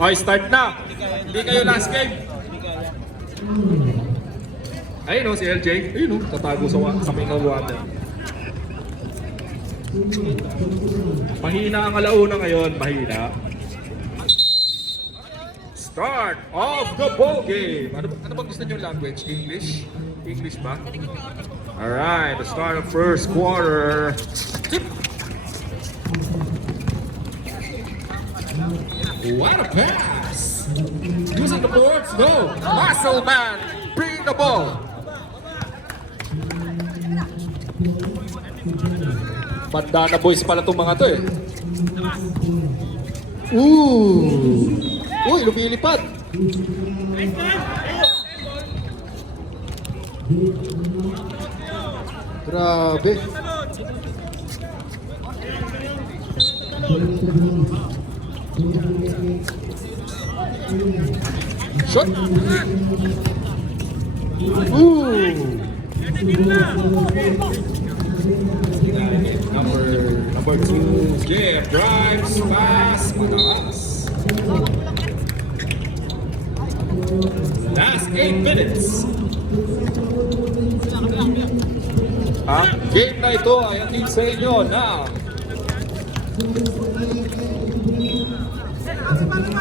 Okay, start na. Hindi kayo last game. Ayun o, si LJ. Ayun o, tatago sa mineral water. Mahina ang alauna ngayon, mahina. Start of the ball game. Ano bang gusto nyo language? English? English ba? Alright, the start of first quarter. Tip. What a pass! Using the boards, no! Muscle man, bring the ball! Bandana boys pala itong mga to eh. Uy, lumilipad! Grabe! Shot! Number 2, Jeff drives, pass, mataas. Last 8 minutes. Ang game na ito ay atin sa inyo na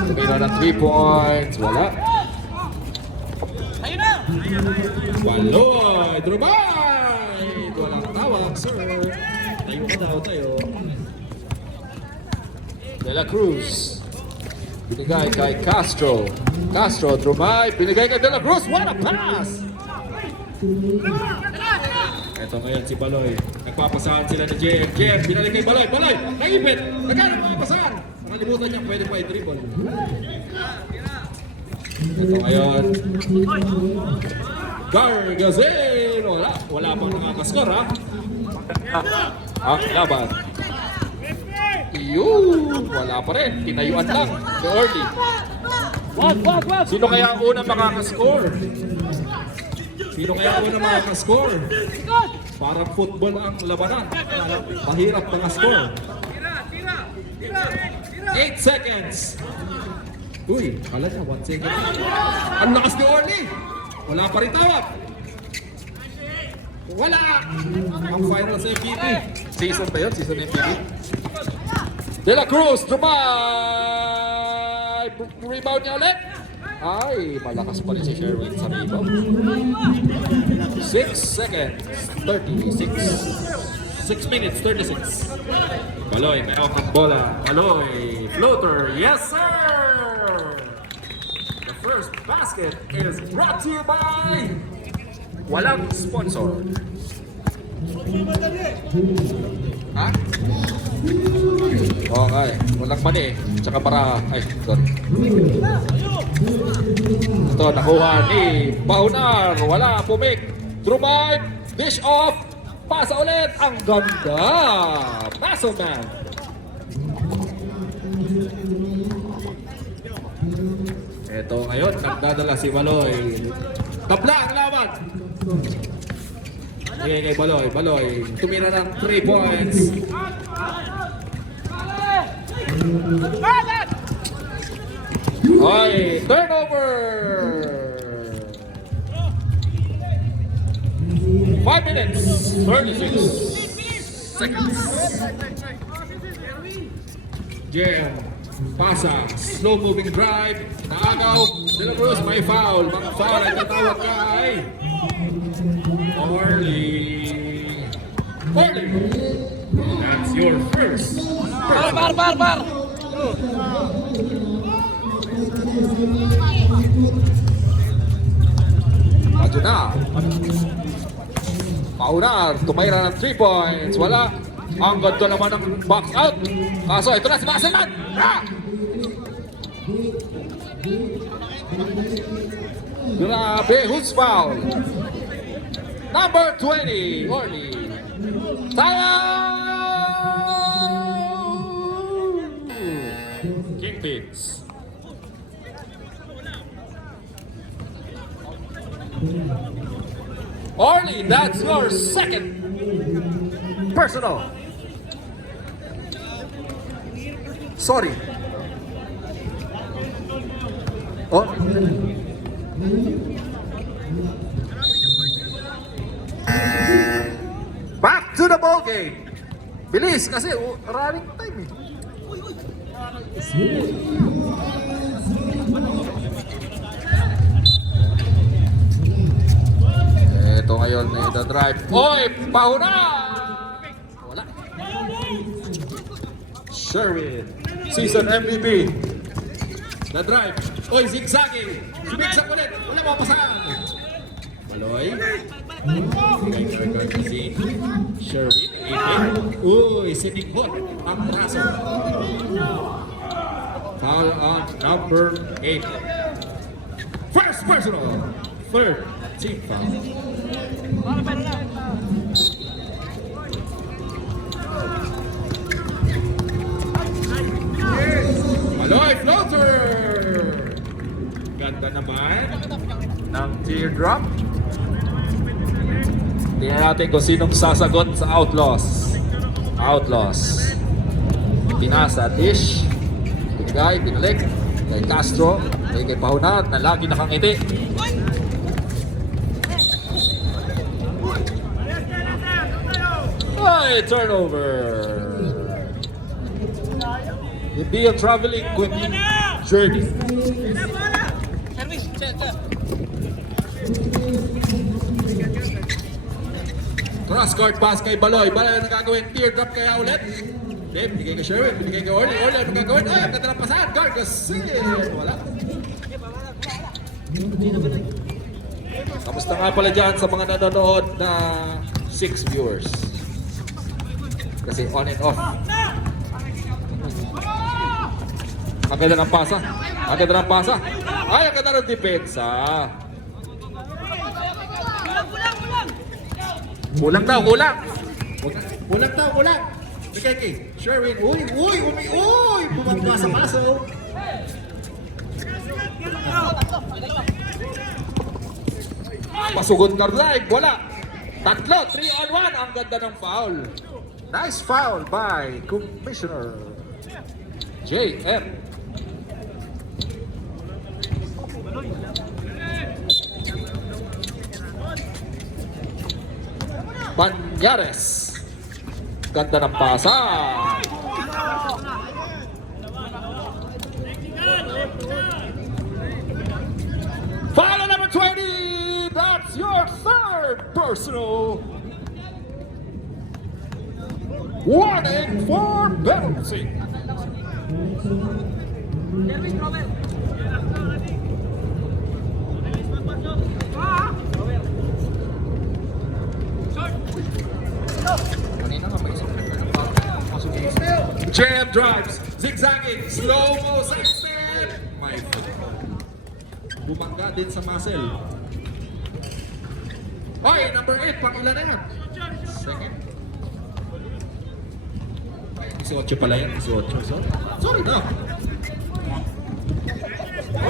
tumira ng 3 points, wala. Baloy, Drumay! Walang tawag, sir. Tayo ka daw, tayo. De La Cruz. Binigay kay Castro. Castro, Drumay. Binigay kay De La Cruz. What a pass! Ito ngayon si Baloy. Nagpapasahan sila ni JM. JM, binalik kay Baloy. Baloy, naipit! Nagkano nagpapasahan? Nakalimutan niya, pwede pa i-dribble. Ito ngayon. Gargazin! Wala pang nakakaskor ha. Ang laban. Yun! Wala pa rin. Tinayuan lang. The early. Sino kaya ang unang makakaskor? Sino kaya ang unang makakaskor? Parang football ang labanan. Mahirap mga-score. 8 seconds. Uy, kala niya 1 second. Ang lakas ni Orly! Wala pa rin tawag. Wala! Ang final sa MVP. Season ba yun? Season MVP? De La Cruz, Drumay! Rebound niya ulit. Ay, malakas pa rin si Sherwin sa rebound. 6 seconds. 36. 6 minutes, 36. Baloy, may awak bola. Baloy, floater. Yes, sir! The first basket is brought to you by walang sponsor. Ha? Okay, walang mani. Tsaka para, ay, sorry. Ito, nakuha ni Paunar. Wala, pumik. Drumay, dish off. Pasa ulit. Ang ganda. Muscle man. Ito ngayon, nagdadala si Baloy. Tabla ang laban. Sige kay Baloy. Baloy, tumira ng 3 points. Oy, turnover. 5 minutes, 36 seconds. JM, pasa, slow moving drive, naagaw, De La Cruz, may foul, mga foul ay tatawag kay Orly. That's your first. Bar. Medyo na. Paunar, tumayra ng 3 points. Wala. Ang ganda naman ng box out. Kaso ito na si Masaman. Grabe, who's foul? Number 20, Orly. Kingpins. Orly, that's your second Personal. Sorry. Oh. Back to the ball game. Bilis kasi running time eh. Ito ngayon na drive. Oy, pauna! Wala. Sherwin, season MVP. Na drive. Oy, zigzagging. Zigzag ulit. Wala mapasahan. Maloy. Nag-record si Sherwin. Uy, sininghot ang braso. Foul on number 8. First personal. Third team foul. Maloy floater. Ganda naman ng teardrop. Tingnan natin kung sinong sasagot sa Outlaws. Outlaws. Pinasa, dish. Binigay, binalik. Kay Castro. Kay Paunat na lagi nakangiti. Ay, turnover. Hindi ang traveling equipment journey. Cross court pass kay Baloy. Baloy ang gagawin. Teardrop kaya ulit. Okay, binigay kay Sherwin. Binigay kay Orly. Orly ang gagawin. Ay, ang ganda ng pasahan. Guard kasi. Wala. Kamusta nga pala dyan sa mga nanonood na 6 viewers? Kasi on and off. Ang ganda ng pasa. Ang ganda ng pasa. Ay, ang ganda ng depensa. Kulang daw, kulang. Kulang daw, kulang. Bigay Sherwin. Uy, bumangga sa paso. Pasugod na drive, wala. Tatlo, 3 on 1. Ang ganda ng foul. Nice foul by Commissioner JM. Banyares. Ganda ng pasa. Foul number 20. That's your third personal. Warning for penalty. Jam drives, zigzagging, slow-mo sidestep. My foot. Bumangga din sa muscle. Oy, number 8, pang ilan na yan? Second. 18 pala yan, 18. Sorry na.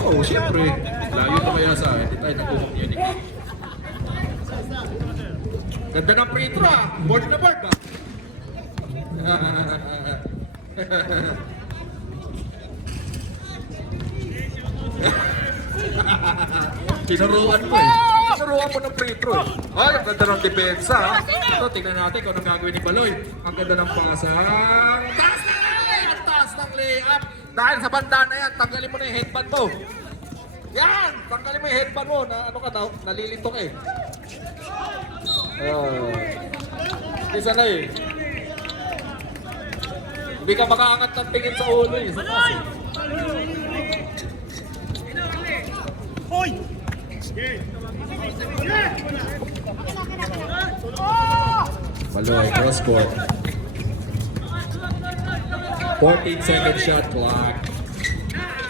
Oh, syempre. Layo na kaya sa akin. Hindi tayo nag-communicate. Ganda ng free throw ah. Board na board ba? Tinuruan mo eh. Tinuruan mo ng free throw. Ay, ang ganda ng depensa ha. Ito, tingnan natin kung anong gagawin ni Baloy. Ang ganda ng pasang. Taas na layup! Ang taas ng layup! Dahil sa banda na yan, tanggalin mo na yung headband mo. Yan! Tanggalin mo yung headband mo. Na, ano ka daw? Nalilito ka eh. Isa na eh. Hindi ka makaangat ng tingin sa ulo eh. Sa kasi. Hoy! Baloy, cross court. 14-second shot clock.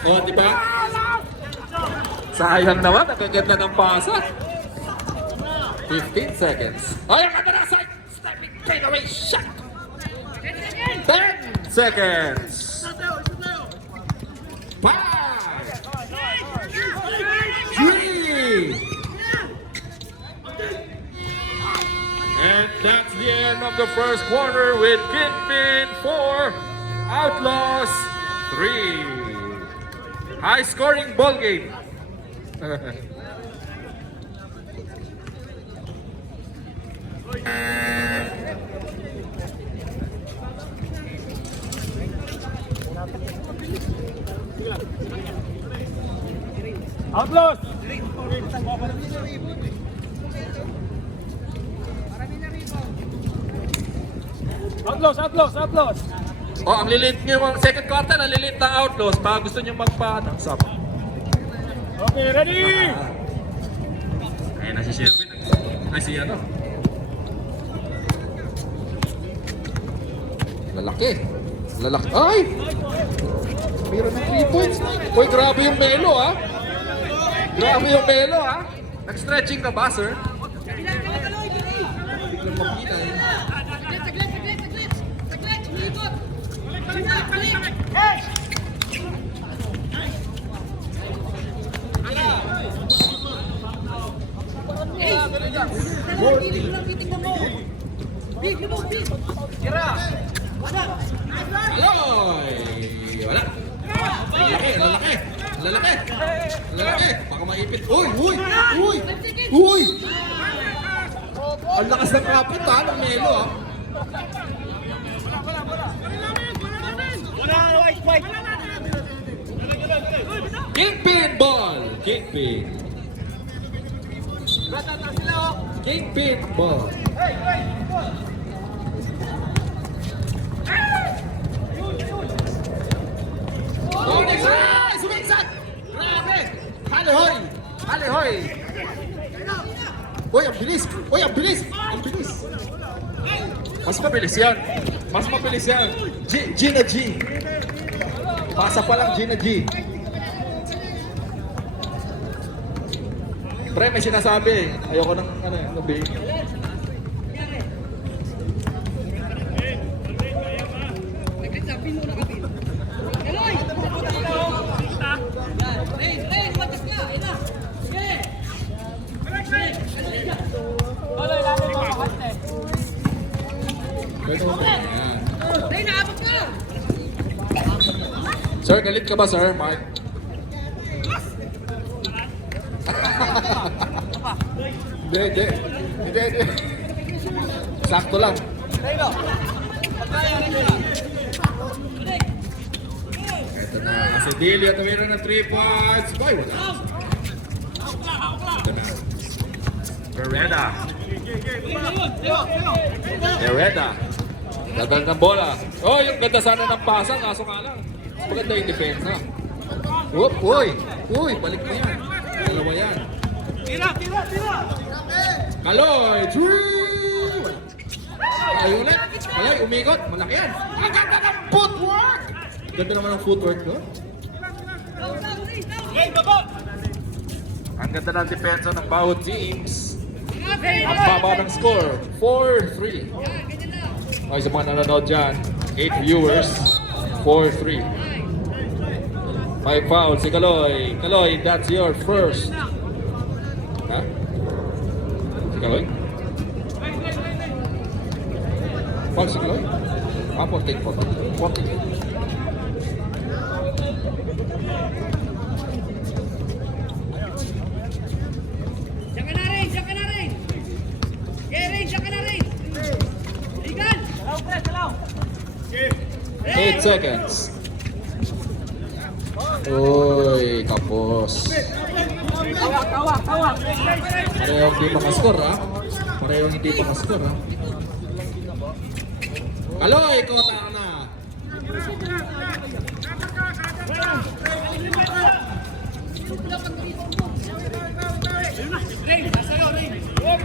O, di ba? Sayang naman, nagaganda ng pasa. 15 seconds. Ay, ang ganda na side! Stepping fadeaway shot! 10 seconds. 5 3 and That's the end of the first quarter with Kingpin 4, Outlaws 3. High scoring ball game. Outlaws! Outlaws! Oh, ang lilit nyo yung second quarter, ang lilit ng Outlaws. Baka gusto nyo magpa-sub. Okay, ready! Ayun na si Sherwin. Ay, si ano? Lalaki. Ay! Meron ng 3 points. Uy, grabe yung Melo, ha? Grabe yung Melo, ha? Nag-stretching ka ba, sir? Biglang makita, eh. Aloy! Wala. Lalaki. Baka maipit. Uy! Ang lakas ng kapit, ha? Ng Melo, ha? Kingpin ball! Kingpin ball! Oh, next one! Suminsat! Grabe! Hali-hoy! Uy, ang bilis! Mas mabilis yan! Gina G! Pasa pa lang Gina G! Pre, may sinasabi. Ayoko ng gabi. Sir, galit ka ba, sir? Mark? Hindi. Sakto lang. Ito na. Si Dilio, tumira ng 3 points. Boy, wala. Ito na. Herrera. Dadal ng bola. Oh, yung ganda sana ng pasang. Kaso nga lang. Maganda yung depensa. Uy, balik mo yan. Dalawa yan. Tira! Kaloy! True! Kaloy ulit. Kaloy, umikot. Malaki yan. Ang ganda ng footwork! Ganda naman ng footwork, no? Ang ganda ng depensa ng bawat teams. Ang baba ng score. 4-3. Okay, sa mga nanonood dyan, 8 viewers, 4-3. 5 fouls si Kaloy. Kaloy, that's your first. Ha? Si Kaloy? Foul si Kaloy? 14. Siya ka na rin! Gary, siya ka na rin! Ligan! Salaw! 8 seconds. Uy, kapos. Kawak! Parehong hindi makascore, ha? Parehong hindi makascore, ha? Kaloy, kota ka na. Ring! Nasa iyo, Ring! Ring!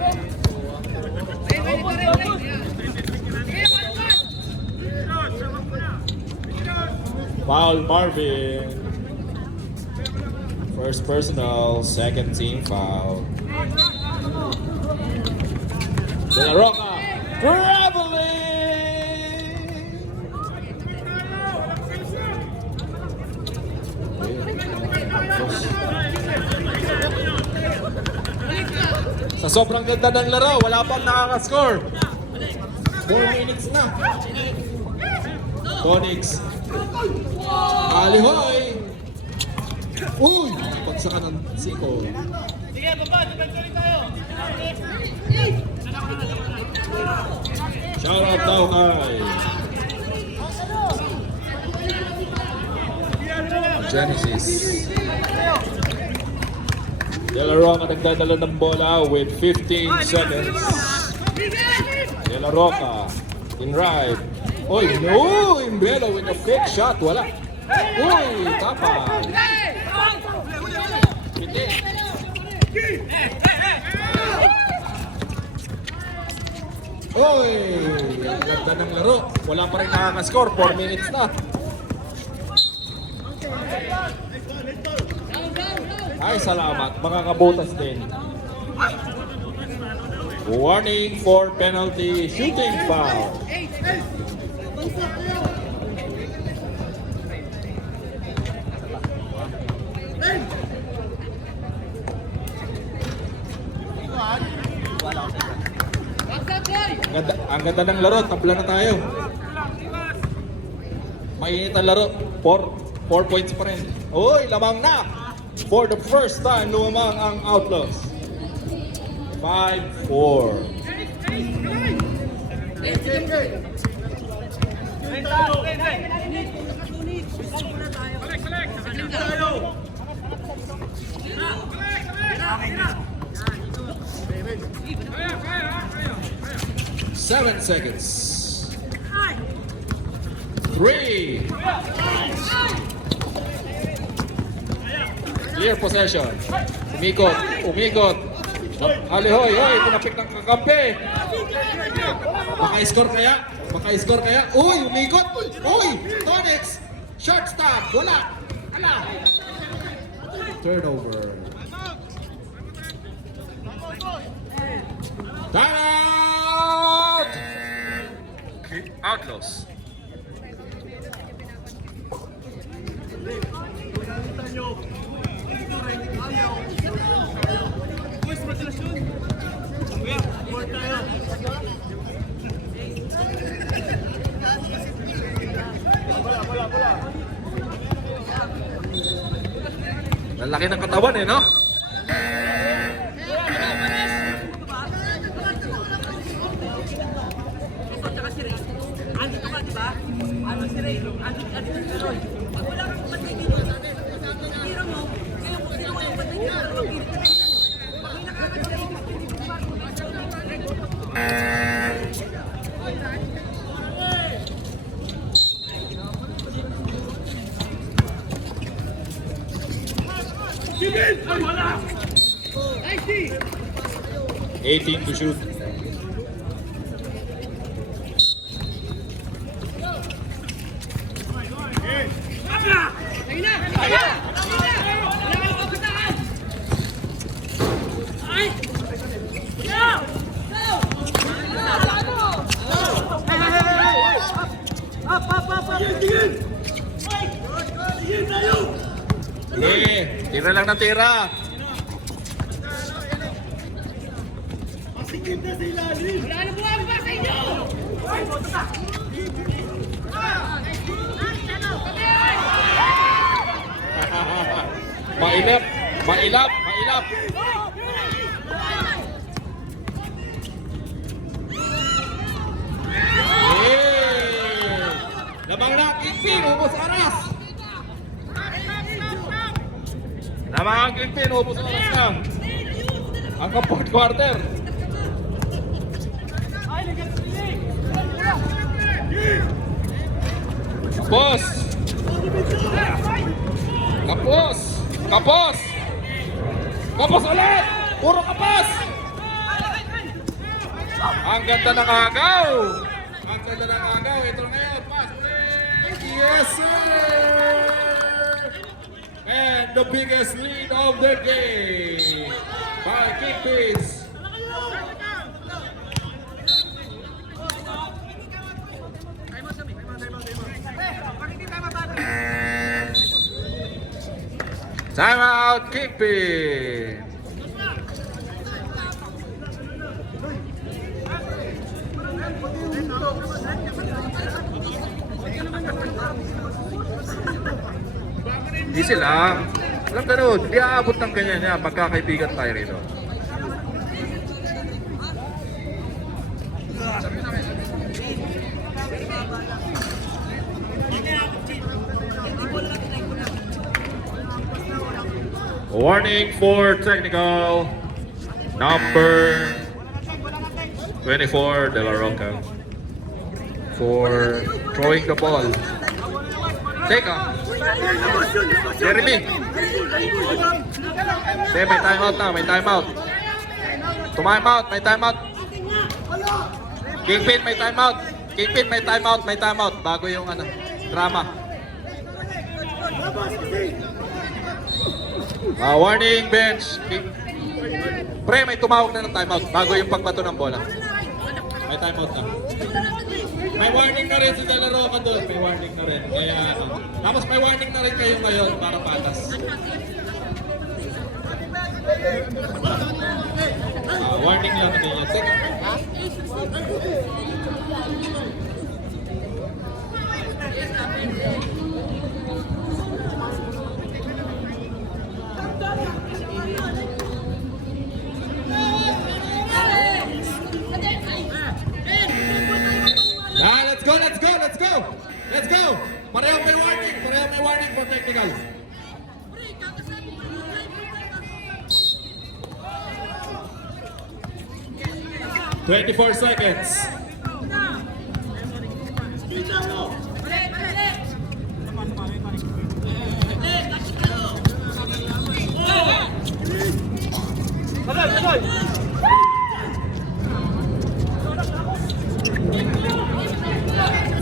Foul Marvin. First personal, second team foul. De La Roca, traveling! Sa sobrang ganda ng laro, wala pang nakaka-score. 4 minutes na. Onyx. Alihoy. Uy! Pagsakan ng 5. Sige, baba. Tuloy tayo. Shout out daw kay Genesis. De La Roca nagdadala ng bola with 15 seconds. De La Roca in right. Oy, no! Imbelo with a fake shot. Wala. Uy! Tapang. Piti. Oy! Ang ganda ng laro. Wala pa rin nakakascore. 4 minutes na. Ay, salamat. Makakabutas din. Warning for penalty shooting foul. Ang ganda ng laro. Tabla na tayo. Mainit ang laro. 4 points pa rin. Uy, lamang na. For the first time, lumamang ang Outlaws. 5-4. Seven seconds. 3. Clear possession. Umikot. Umikot. Alihoy. Hoy, tinapik ng kakampi. Maka-score kaya? Maka-score kaya? Uy, umikot. Uy, Tonix. Short stop. Wala. Ala. Turnover. Time out! Outlaws. Ang laki ng katawan eh, no? Andito ka, di ba? Ano si Ray? Andito si Roy. Pag wala kang kapatid dito, tira mo, kaya kung sino yung kapatid dito, magpilit ka dito. Pag may nakakatid I see! 18 to shoot. Tira lang ng tira. Wala na bumaba sa inyo! Mailap, mailap, mailap. Lamang na, Kingpin, ubos aras. Lamang ang Kingpin, ubos aras na. Hanggang 4th quarter. Kapos! Kapos! Kapos! Kapos ulit! Puro kapos! Ang ganda ng agaw! Ang ganda ng agaw! Ito na ngayon! Pass break! Yes, sir! And the biggest lead of the game by Kingpins. Time out, Kingpin. Easy lang. Walang ganun. Hindi aabot ng ganyan yan. Magkakaibigan tayo rito. Warning for technical. Number 24, De La Roca. For throwing the ball. Teka. Jeremy. Hindi, may timeout na. May timeout. Tumimeout. May timeout. Kingpin, may timeout. Kingpin, may timeout. May timeout. Bago yung ano, drama. Warning, bench. Pre, may tumawag na ng timeout bago yung pagbato ng bola. May timeout na. May warning na rin si De La Roca doon. May warning na rin. Kaya ano. Tapos may warning na rin kayo ngayon para patas. Warning lang din yan. Sige. Let's go! Let's go! Parehong may warning! Parehong may warning for technical. "24 seconds.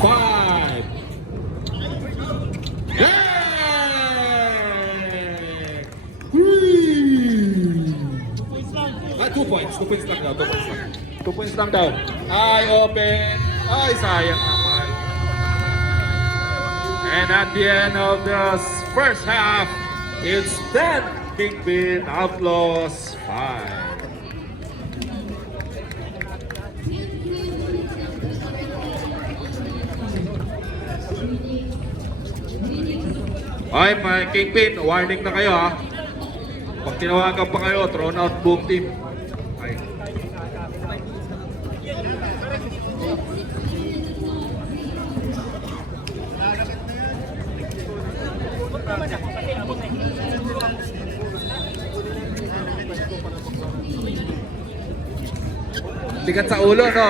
Five. Yeah! 2 points. 2 points lang daw. 2 points lang. 2 points lang daw. Ay, open. Ay, sayang naman. And at the end of the first half, it's 10 Kingpin Outlaws 5. Ay, may Kingpin, warning na kayo ha. Pag tinawagan pa kayo, thrown out boom team. Ay. Bigat sa ulo, no?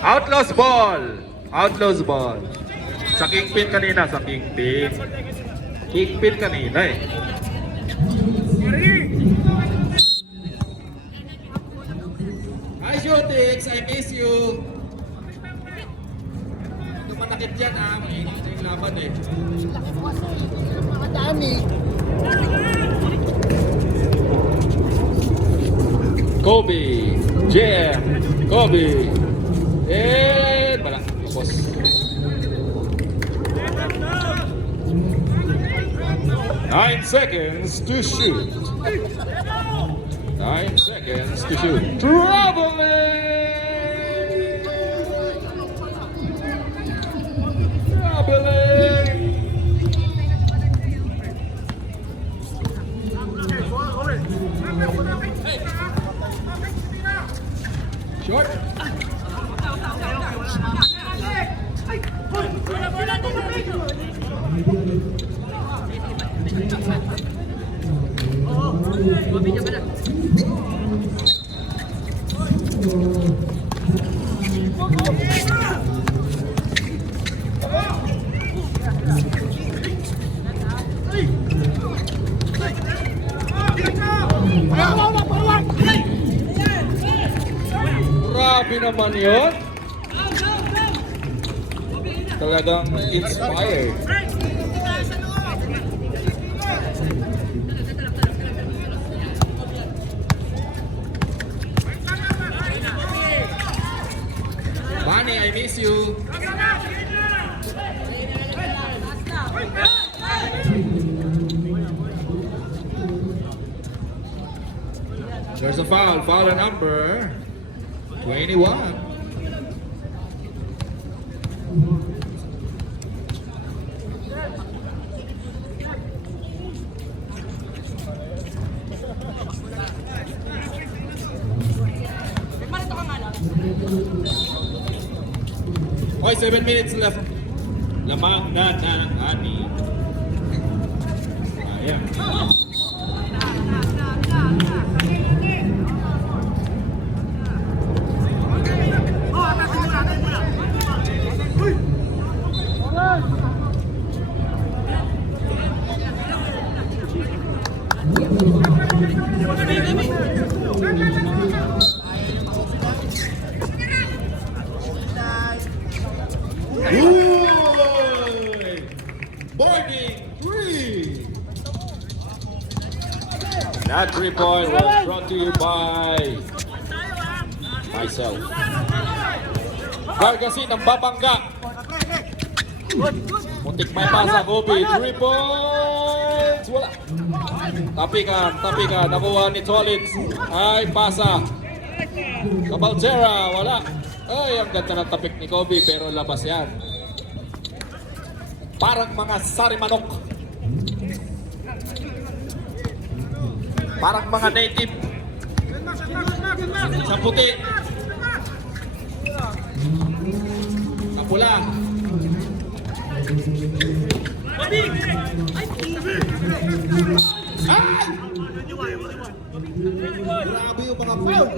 Outlaws ball! Outlaws ball. Sa Kingpin kanina, sa Kingpin. Kingpin kanina eh. Hi Shotix, I miss you. Ito manakit yan ha, mainit na yung laban eh. Madami. Kobe, JM, Kobe. Eh, balang tapos. Nine seconds to shoot. 9 seconds to shoot. Traveling! Traveling! Short. Grabe naman yun. Talagang inspired. Manny, I miss you. There's a foul. Foul number 21. Okay, 7 minutes left. Lamang na ng ani. Ayan. Uy! Boarding 3! That 3-point was brought to you by myself. Gargasin ang babangga. Muntik may pasa, Kobe. 3 points! Wala. Tapikan. Nakuha ni Tolitz. Ay, pasa. Cabaltera, wala. Ay, ang ganda ng tapik ni Kobe, pero labas yan. Parang mga sari-manok. Parang mga native. Sa puti. Sa pula. Ay! Grabe yung mga foul.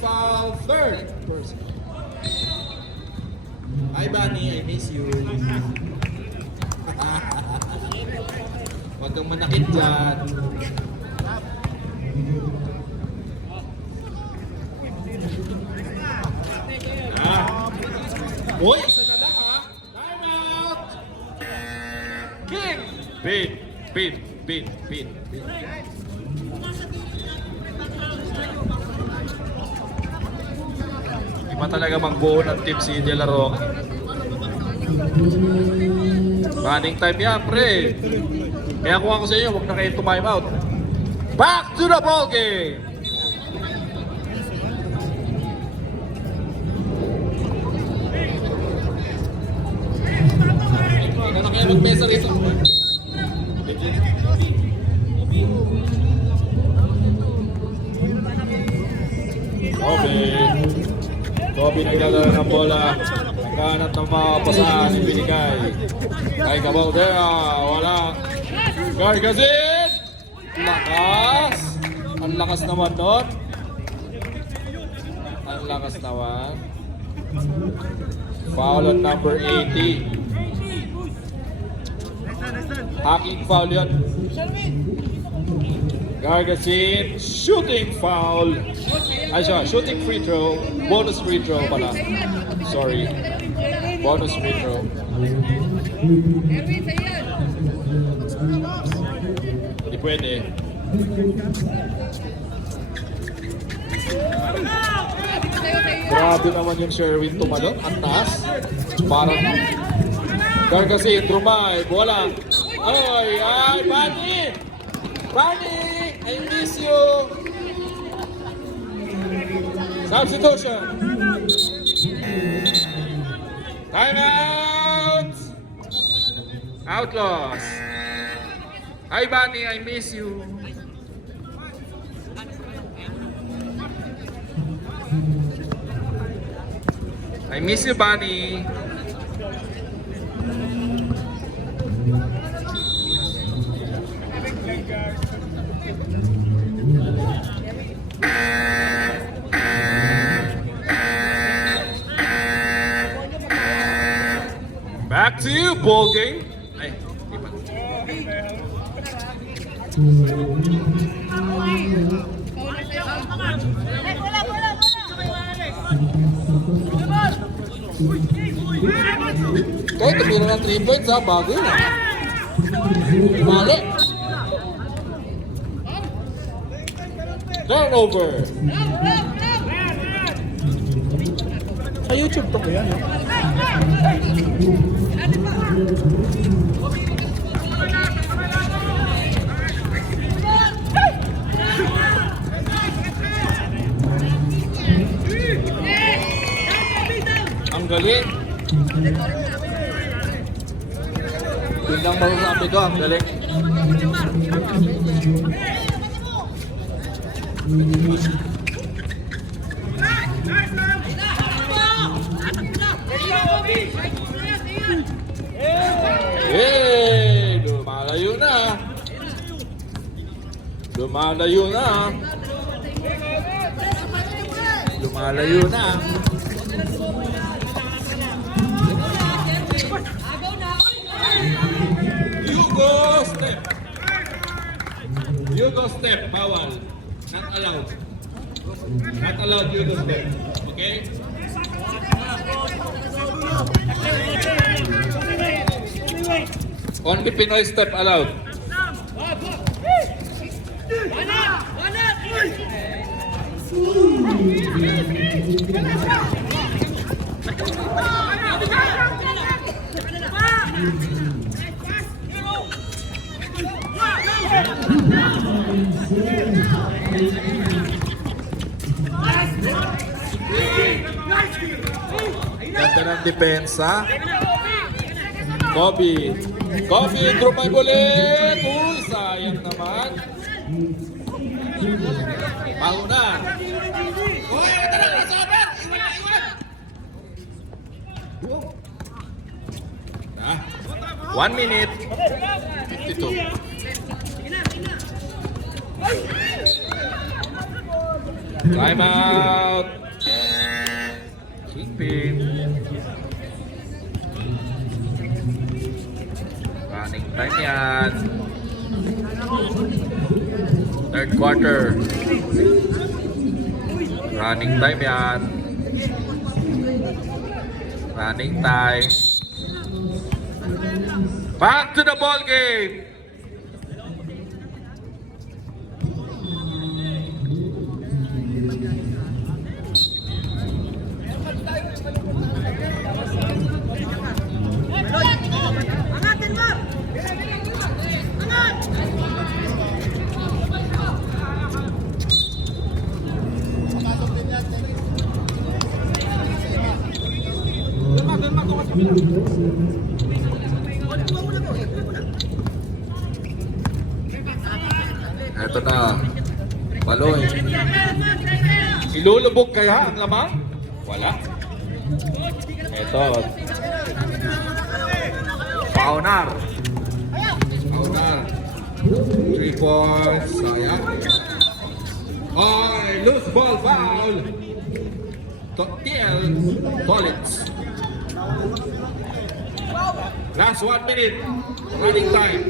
Foul, third person. Hi, Bunny. I miss you. Huwag kang manakit dyan. Uy, isa na lang ha. Time out! King! Pin. Iba talaga magbuo ng team si De La Roca. Running time yan, pre. Kaya kung ako sa inyo, huwag na kayo time out. Back to the ball game! Hindi na kayo magpesa rito. Kobe nagdadala ng bola. Nagkahanap ng mga pasahan ni binigay. Kay Cabaltera, wala. Gargasin! Lakas! Ang lakas naman nun. Ang lakas naman. Foul on number 80. Hacking foul yun. Gargasin, shooting foul. Ay siya, shooting free throw. Bonus free throw pala. Sorry. Bonus free throw. Hindi pwede. Grabe naman yung Sherwin tumalon. Ang taas. Parang Gargasin, Drumay, bola. Ay, Bunny! I miss you! Substitution! Time out! Outlaws! Hi, Bunny, I miss you! I miss you, Bunny! Back to you, ball game. Ay, di ba? Kahit tumira ng 3 points ha, bago yun ha. Mali. Turnover. Sa YouTube to ko yan. Ang galing. Bindang masasabi ko, ang galing. Hey! Lumalayo na. Lumalayo na. Lumalayo na. Yugo step. Yugo step. Bawal. Not allowed. Not allowed Yugo step. Okay? Only Pinoy step allowed. Ganda ng depensa. Kobe. Kobe, through my bullet. Uy, sayang naman. Mauna. Uy, ito na, crossover. Iwan na, iwan. 1 minute. 52. Time out. Kingpin. Running time yan. Third quarter. Running time yan. Running time. Back to the ball game. Angatin mo! Angat! Eto na. Baloy. Ilulubog kaya ang lamang? Wala. Eto. Paunar. Paunar. 3 points. Sayang. Ay, loose ball foul. TL Collins. Last 1 minute. Running time.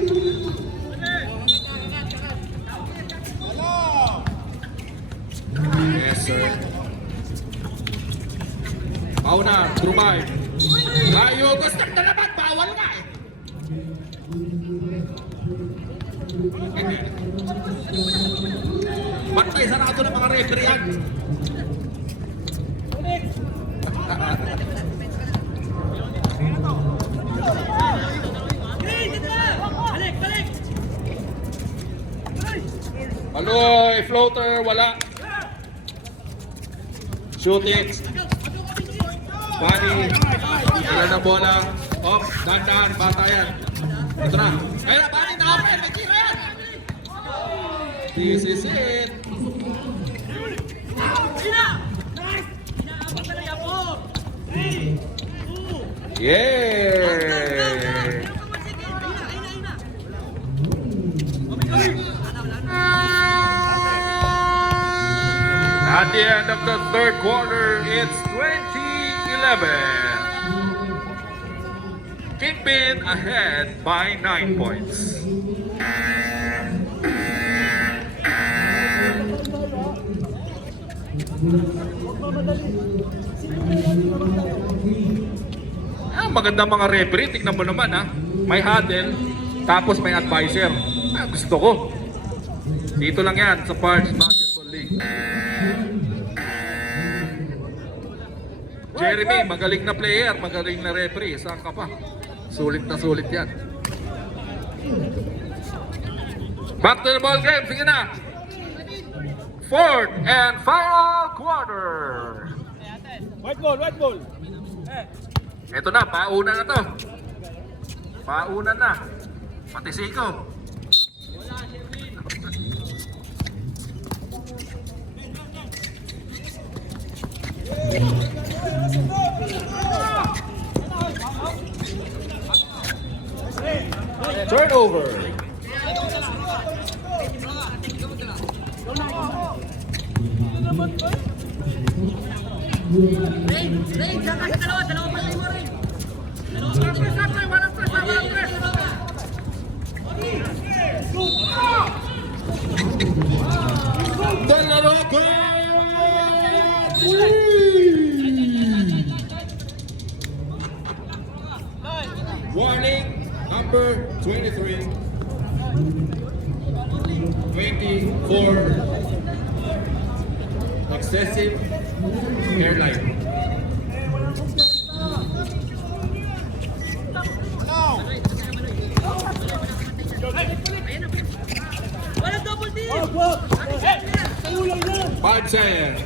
Yes, sir. Paunar, Trumay. Layo, gusto na naman. Bawal nga eh. Bantay sarado ng mga referee yan. Baloy, floater, wala. Shoot it. Bani. Wala na bola. Off, dandan, bata yan. Ito na. Kaya Bani, na-open. May tira yan. This is it. Yeah. At the end of the third quarter, it's 20-11. Kingpin ahead by 9 points. Maganda mga referee, tignan mo naman ha. May huddle, tapos may advisor. Gusto ko. Dito lang yan sa Parks Basketball League. Jeremy, magaling na player, magaling na referee. Saan ka pa? Sulit na sulit yan. Back to the ball game, sige na. Fourth and final quarter. White ball, white ball. Ito na, pauna na to. Pauna na. Pati Siko. Turnover. Ray, diyan ka sa dalawa pa tayo mo rin. Walang press. Dalawa ka! Warning number 23. 24. Excessive hairline. Walang double team. 5 seconds.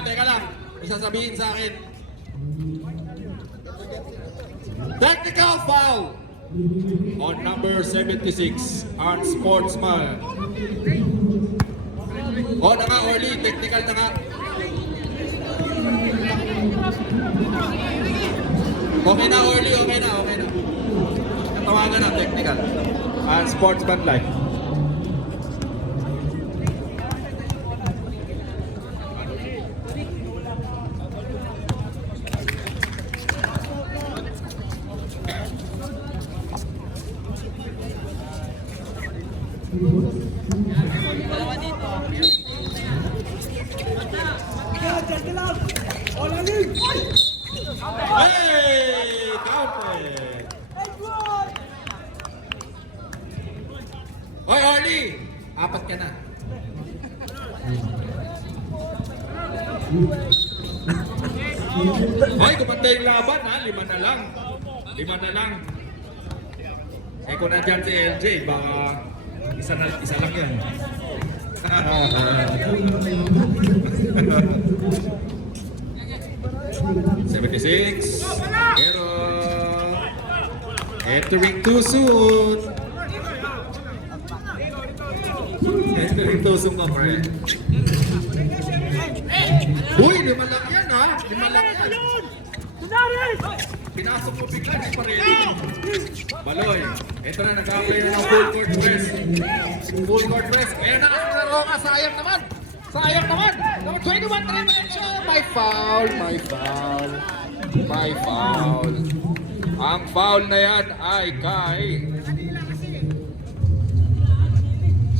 Teka lang. May sasabihin sa akin. Technical foul on number 76, on Sportsman. O na nga, Orly, technical na nga. Okay na, Orly, okay na. Tawagan na, technical. On Sportsman Live. Hey! Counted! Hoy, Orly! 4 ka na. Hoy, kumanda yung laban ha. 5 na lang. Eh kung nandyan si LJ, baka isa lang yan. 76. Pero entering too soon. Entering too soon ka, pre. Uy, 5 lang yan ha. 5 lang yan. Pinasok mo bigla, di pa rin. Baloy. Ito na, nag-apply na ng full court press. Full court press. Ayan na kasi na Roca. Sayang naman. Number 21, 3 minutes. My foul. Ang foul na yan ay kay...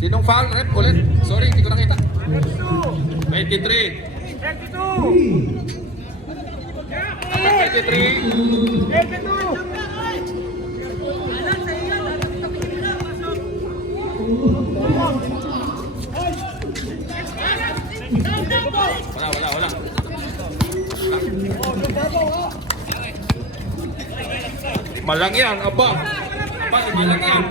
Sinong foul, rep? Ulit. Sorry, hindi ko nakita. 23. 23. Wala. Malang yan, aba. Hindi lang yan.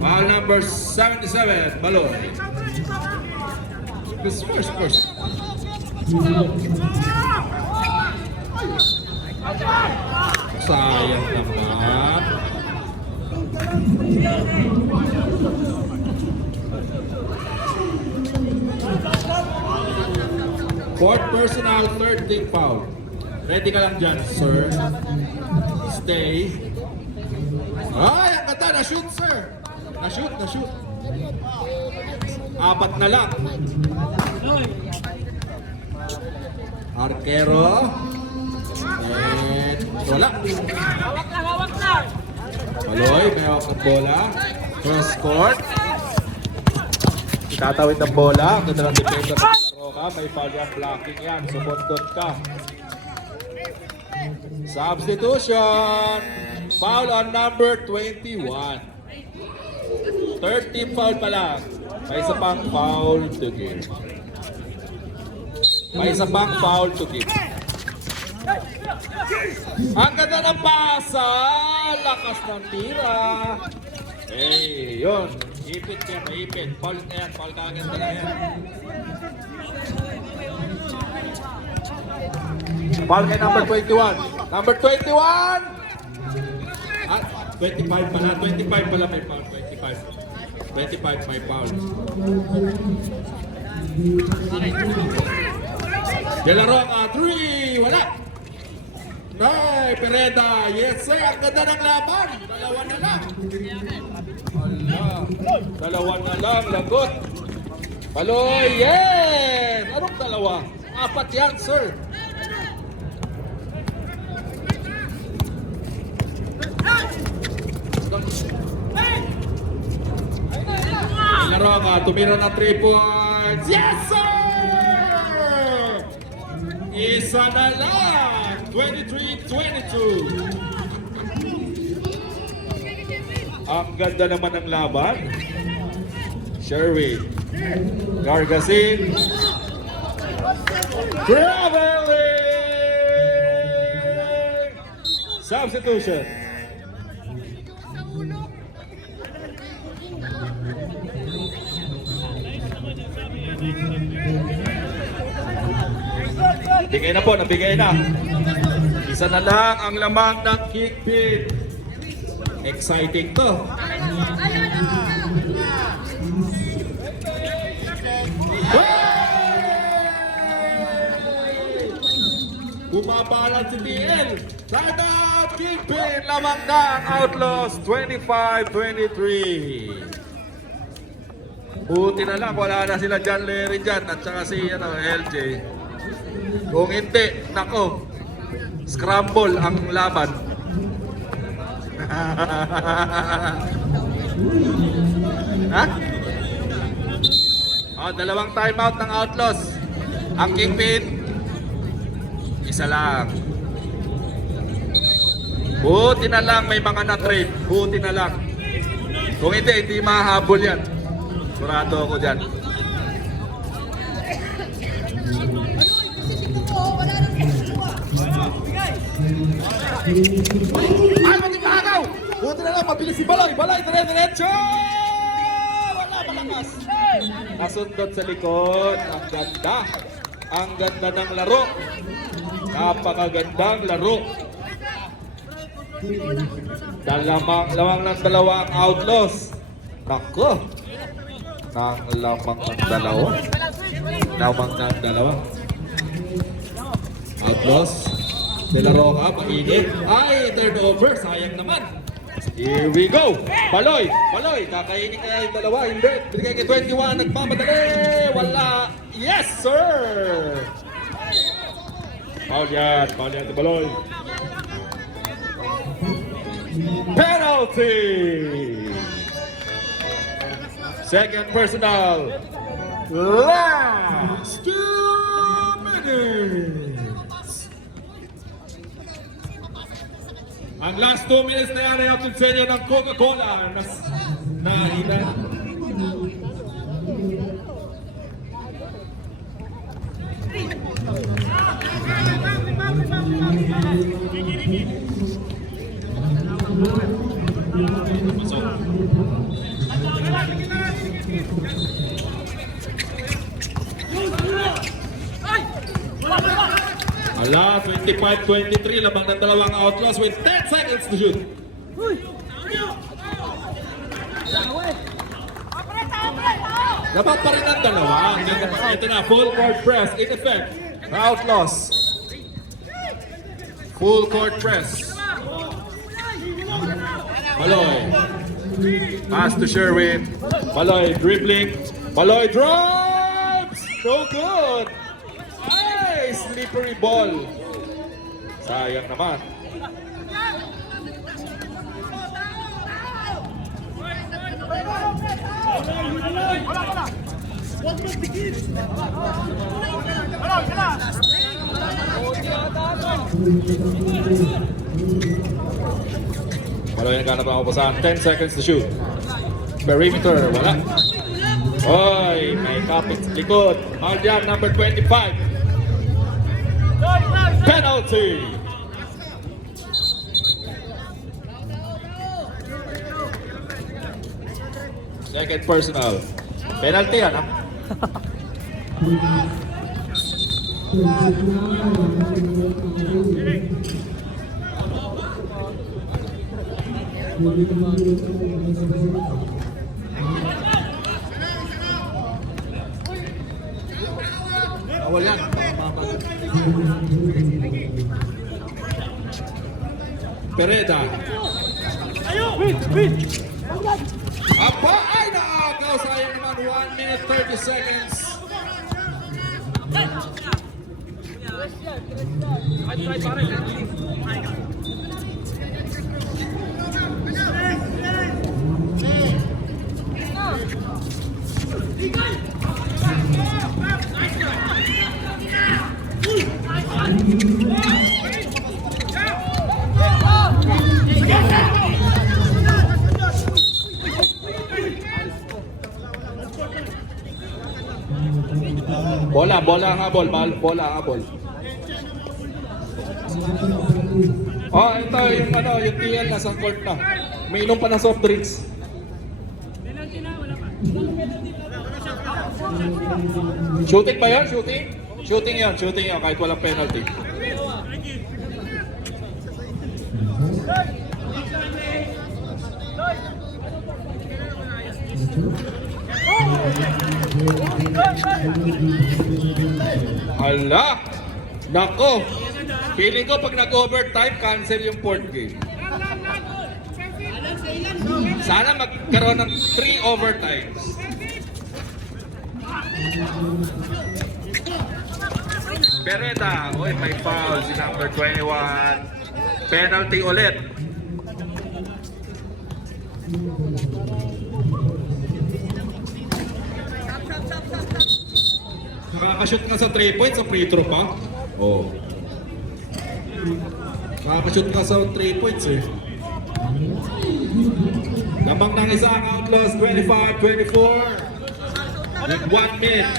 Foul number 77, Baloy. This first. Sayang naman. Fourth personal, third team foul. Ready ka lang dyan, sir. Stay. Ay, ang ganda. Na-shoot, sir. Na-shoot. 4 na lang. Arquero. And wala. Hawak lang. Baloy, may hawak ng bola. Cross court. Itatawid ng bola. Ang ganda ng depensa ng Roca. May foul yung blocking yan. Sumundot ka. Substitution. Foul on number 21. Third team foul pa lang. May isa pang foul to give. Ang ganda ng pasa. Lakas ng tira. Eh, yun. Ipit niya, maipit. Paul na yan, Paul kagad na yan. Paul kay number 21. Number 21! Ah, 25 pala. 25 pala may Paul. 25. 25 may Paul. De La Roca, 3! Wala! Nay, Pereda, yes sir, ang ganda ng laban. Dalawa na lang. Allah, dalawa na lang, lagot. Paloy, yes! Anong dalawa? Apat yan, sir. De La Roca, tumira na 3 points. Yes, sir! Isa na lang. 23-22. Ang ganda naman ng laban. Sherwin. Gargasin. Traveling. Substitution. Bigay na po, nabigay na. Isa na lang ang lamang ng kickpin. Exciting to. Bumabalan si TL. Timeout, kickpin. Lamang na ang Outlaws. 25-23. Buti na lang, wala na sila John Larry dyan at saka si LJ. Kung hindi, nako, scramble ang laban. Ha? Oh, dalawang timeout ng Outlaws. Ang Kingpin, isa lang. Buti na lang may mga na-trade. Buti na lang. Kung hindi mahahabol yan. Surado ako dyan. Ay, matibagaw! Buti na lang, mabilis si Baloy. Baloy, dire-diretso! Wala, malakas. Nasundot sa likod. Ang ganda. Ang ganda ng laro. Napakagandang laro. Lamang ng dalawang Outlaws. Nako. Lamang ng dalawa. Lamang ng dalawa. Outlaws. De La Roca, mainit. Ay, third over. Sayang naman. Here we go. Baloy. Baloy. Kakainin kaya yung dalawa. Hindi. Binigay kay 21. Nagmamadali. Wala. Yes, sir. Foul yan. Foul yan. Baloy. Penalty. Second personal. Last 2 minutes. Ang last 2 minutes na yan ay atin sa inyo ng Coca-Cola na hina. Ala, 25-23, lamang ng dalawang Outlaws with 10 seconds to shoot. Dapat pa rin ang dalawa. Ito na, full court press in effect. Outlaws. Full court press. Baloy. Pass to Sherwin. Baloy dribbling. Baloy drives! No good! Ay, slippery ball. Sayang naman. Baloy naghanap ang upasan. 10 seconds to shoot. Perimeter, wala. Oy, may kapit sa likod. Foul dyan, number 25. penalty. Second personal. Penalty yan, ha? Bawal yan. Pereda. Aba ay naagaw, sayang naman 1 minute 30 seconds. Bola habol, bola habol. Oh, ito yung yung TL nasa court na. May inom pa ng soft drinks. Shooting ba yan? Shooting? Shooting yan kahit walang penalty. Hala! Nako! Feeling ko pag nag-overtime, cancel yung fourth game. Sana magkaroon ng 3 overtimes. Pereda, oy, may foul si number 21. Penalty ulit. Nakakashoot ka sa 3 points, sa free throw pa? Oo. Oh. Nakakashoot ka sa 3 points eh. Lamang ng isa ang Outlaws, 25-24. With 1 minute.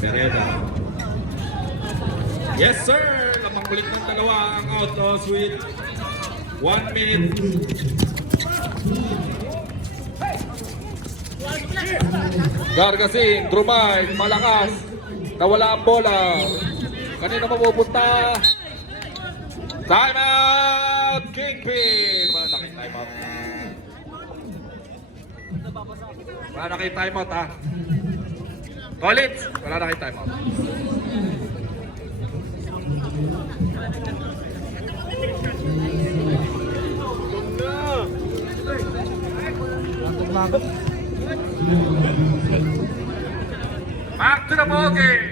Pereda. Yes sir! Lamang ulit ng dalawa ang Outlaws with 1 minute. Gargasin, Drumay, malakas. Nawala ang bola. Kanina mapupunta. Time out! Kingpin! Wala na kayo time out. Wala na kayo time out ha. Collins! Wala na kayo time out. Back to the ball game.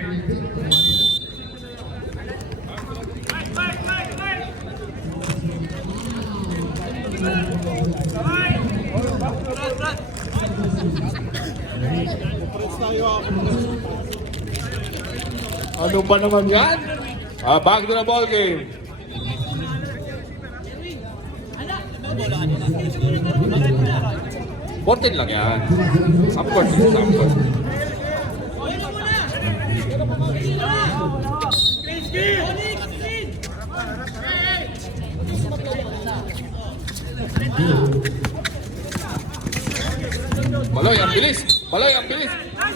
Ano ba naman yan? Back to the ball game. Portin lang yan. Upward, upward. Maloy, ang bilis! Maloy, ang bilis!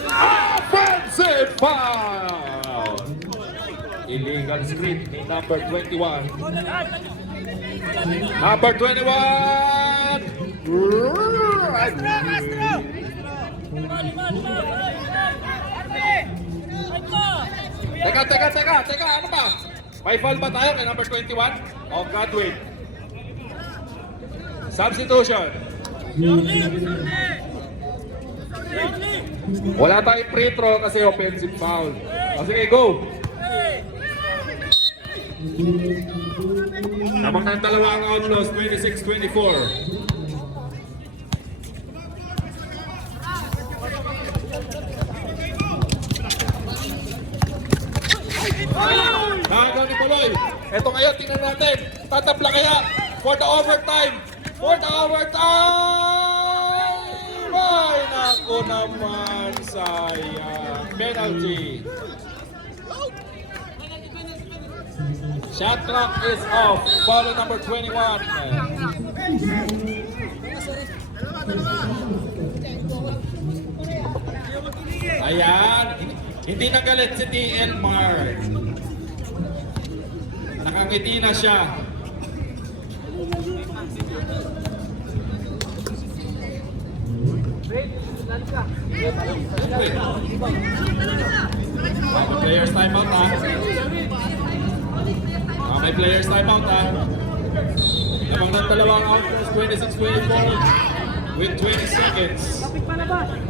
Offensive foul! Illegal screen ni number 21. Number 21! Teka, ano ba? May foul ba tayo kay number 21? Oh, Godwin. Substitution. Wala tayong free throw kasi offensive foul. O sige, go! Namang ng dalawang Outlaws, 26-24. Nakagaw ni Poloy. Ito ngayon, tingnan natin. Tatapla kaya for the overtime. For the overtime! Ay, naku! ko naman sayang. Penalty. Shot clock is off. Foul number 21. Ayan. Hindi nagalit si TL Mar. Nakangiti na siya. May players timeout ha. May players timeout ha. Lamang ng dalawang outpost, 26-24 with 20 seconds.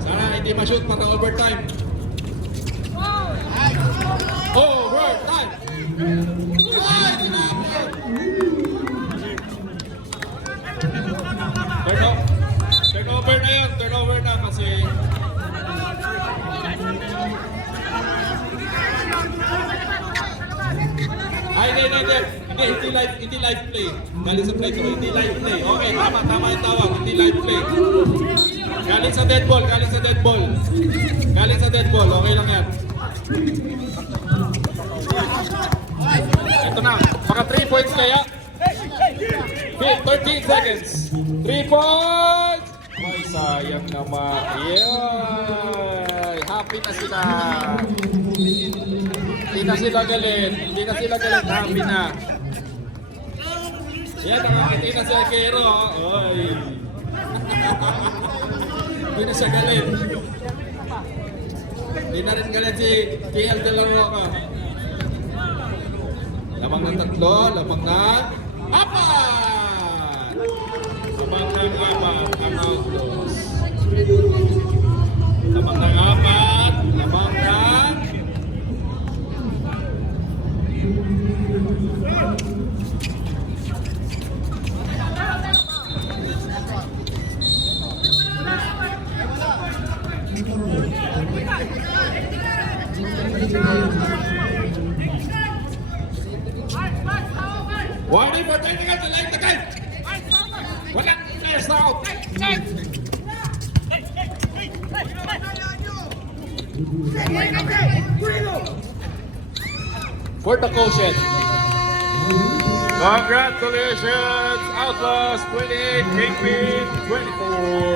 Sana hindi ma-shoot para overtime. Overtime! Ay, tinapos! Turnover na yun. Turnover na kasi ay, hindi live play. Galing sa play ko, hindi live play. Okay, tama yung tawag, hindi live play. Galing sa dead ball, okay lang yan. Ito na, baka 3 points kaya. 13 seconds. 3 points! Ay, sayang naman. Yay! Happy na sila. Hindi na sila galit, happy na. Yan, nakakiti na si Akero. Oy. Hindi na siya galit. Hindi na rin galit si KL De La Roca. Lamang ng 3, lamang ng 4. Lamang ng 4 ang outlaws. Lamang ng 4, lamang ng warning for technical delay the game. Walang players out. For the quotient. Congratulations, Outlaws 28, Kingpin 24.